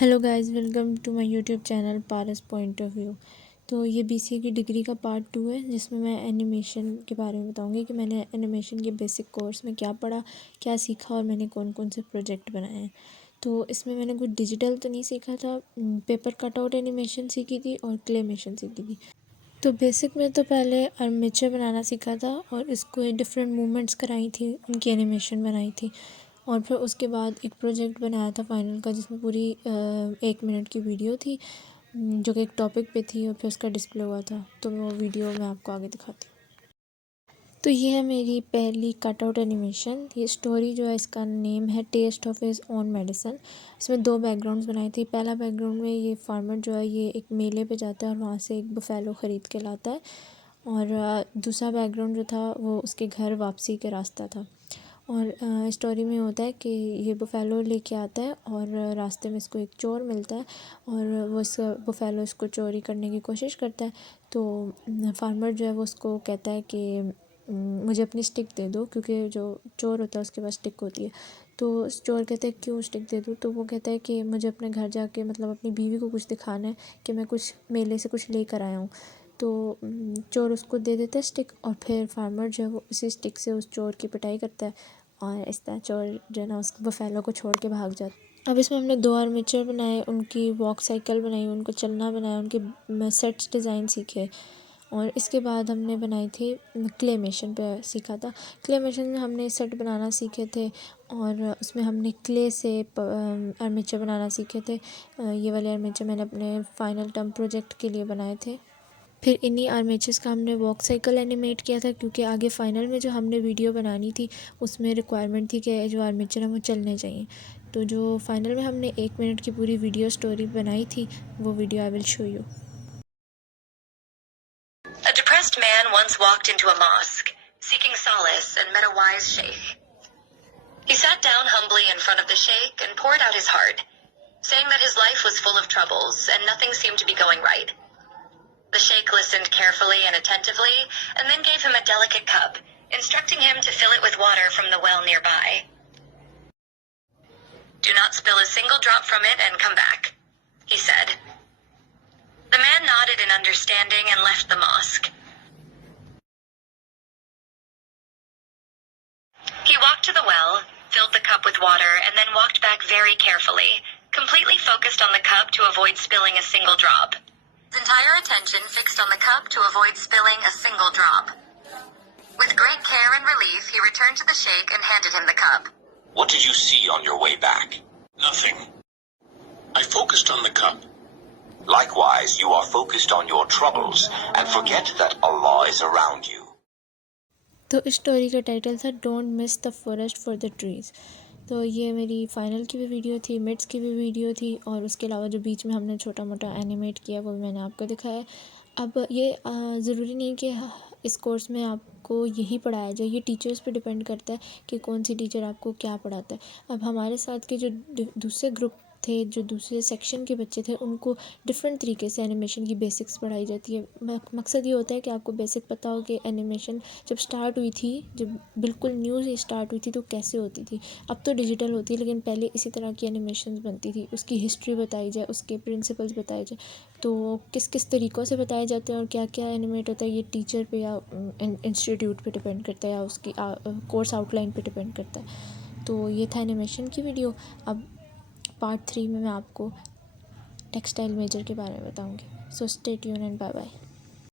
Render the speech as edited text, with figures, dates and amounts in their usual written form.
Hello guys, welcome to my YouTube channel Paras point of view. तो ये BCA की degree का पार्ट 2 है, जिसमें मैं एनिमेशन के बारे में बताऊंगी कि मैंने एनिमेशन के बेसिक कोर्स में क्या पढ़ा, क्या सीखा और मैंने कौन कौन से प्रोजेक्ट बनाए हैं। तो इसमें मैंने कुछ डिजिटल तो नहीं सीखा था, पेपर कटआउट एनिमेशन सीखी थी और क्लेमेशन सीखी थी। तो बेसिक में तो पहले आर्मेचर बनाना सीखा था और इसको डिफरेंट मूवमेंट्स कराई थी, उनकी एनिमेशन बनाई थी। और फिर उसके बाद एक प्रोजेक्ट बनाया था फाइनल का, जिसमें पूरी 1 मिनट की वीडियो थी, जो कि एक टॉपिक पे थी और फिर उसका डिस्प्ले हुआ था। तो वो वीडियो मैं आपको आगे दिखाती हूँ। तो ये है मेरी पहली कटआउट एनिमेशन। ये स्टोरी जो है, इसका नेम है test of his own medicine. इसमें 2 बैकग्राउंड्स बनाई थी। पहला बैकग्राउंड में ये फार्मर जो है, ये एक मेले पे जाता है और वहाँ से एक बफेलो ख़रीद के लाता है। और दूसरा बैकग्राउंड जो था वो उसके घर वापसी के रास्ता था। और स्टोरी में होता है कि ये बफेलो लेके आता है और रास्ते में इसको एक चोर मिलता है और वो इस बफेलो इसको चोरी करने की कोशिश करता है। तो फार्मर जो है वो उसको कहता है कि मुझे अपनी स्टिक दे दो, क्योंकि जो चोर होता है उसके पास स्टिक होती है। तो चोर कहते हैं क्यों स्टिक दे दूँ, तो वो कहता है कि मुझे अपने घर जाके मतलब अपनी बीवी को कुछ दिखाना है कि मैं कुछ मेले से कुछ लेकर आया हूँ। तो चोर उसको दे देता है स्टिक और फिर फार्मर जो है वो उसी स्टिक से उस चोर की पिटाई करता है और इस तरह चोर जो है ना उस बफेलो को छोड़ के भाग जाता है। अब इसमें हमने 2 आर्मेचर बनाए, उनकी वॉक साइकिल बनाई, उनको चलना बनाया, उनके सेट्स डिज़ाइन सीखे। और इसके बाद हमने बनाई थी क्लेमेशन पे सीखा था। क्लेमेशन में हमने सेट बनाना सीखे थे और उसमें हमने क्ले से आर्मेचर बनाना सीखे थे। ये वाले आर्मेचर मैंने अपने फाइनल टर्म प्रोजेक्ट के लिए बनाए थे। फिर इन्हीं आर्मेचर्स का हमने वॉक साइकिल एनिमेट किया था, क्योंकि आगे फ़ाइनल में जो हमने वीडियो बनानी थी उसमें रिक्वायरमेंट थी कि जो आर्मेचर हैं वो चलने चाहिए। तो जो फ़ाइनल में हमने 1 मिनट की पूरी वीडियो स्टोरी बनाई थी, वो video I will show you. A depressed man once walked into a mosque, seeking solace, and met a wise sheikh. He sat down humbly in front of the sheikh and poured out his heart, saying that his life was full of troubles and nothing seemed to be going right. The sheikh listened carefully and attentively, and then gave him a delicate cup, instructing him to fill it with water from the well nearby. "Do not spill a single drop from it and come back," he said. The man nodded in understanding and left the mosque. He walked to the well, filled the cup with water, and then walked back very carefully, completely focused on the cup to avoid spilling a single drop. His entire attention fixed on the cup to avoid spilling a single drop. With great care and relief, he returned to the sheikh and handed him the cup. "What did you see on your way back?" "Nothing. I focused on the cup." "Likewise, you are focused on your troubles and forget that Allah is around you." तो इस story का title था don't miss the forest for the trees. तो ये मेरी final की भी video थी, मिड्स की भी वीडियो थी और उसके अलावा जो बीच में हमने छोटा मोटा एनिमेट किया वो भी मैंने आपको दिखाया। अब ये ज़रूरी नहीं कि इस कोर्स में आपको यही पढ़ाया जाए, ये टीचर्स पे डिपेंड करता है कि कौन सी टीचर आपको क्या पढ़ाता है। अब हमारे साथ के जो दूसरे ग्रुप थे, जो दूसरे सेक्शन के बच्चे थे, उनको डिफरेंट तरीके से एनिमेशन की बेसिक्स पढ़ाई जाती है। मकसद ये होता है कि आपको बेसिक पता हो कि एनिमेशन जब स्टार्ट हुई थी, जब बिल्कुल न्यू से स्टार्ट हुई थी तो कैसे होती थी। अब तो डिजिटल होती है, लेकिन पहले इसी तरह की एनिमेशन बनती थी। उसकी हिस्ट्री बताई जाए, उसके प्रिंसिपल्स बताए जाए, तो किस किस तरीक़ों से बताए जाते हैं और क्या क्या एनिमेट होता है, ये टीचर पे या इंस्टीट्यूट पे डिपेंड करता है या उसकी कोर्स आउटलाइन पे डिपेंड करता है। तो ये था एनिमेशन की वीडियो। अब पार्ट 3 में मैं आपको टेक्सटाइल मेजर के बारे में बताऊंगी। So stay tune and bye bye.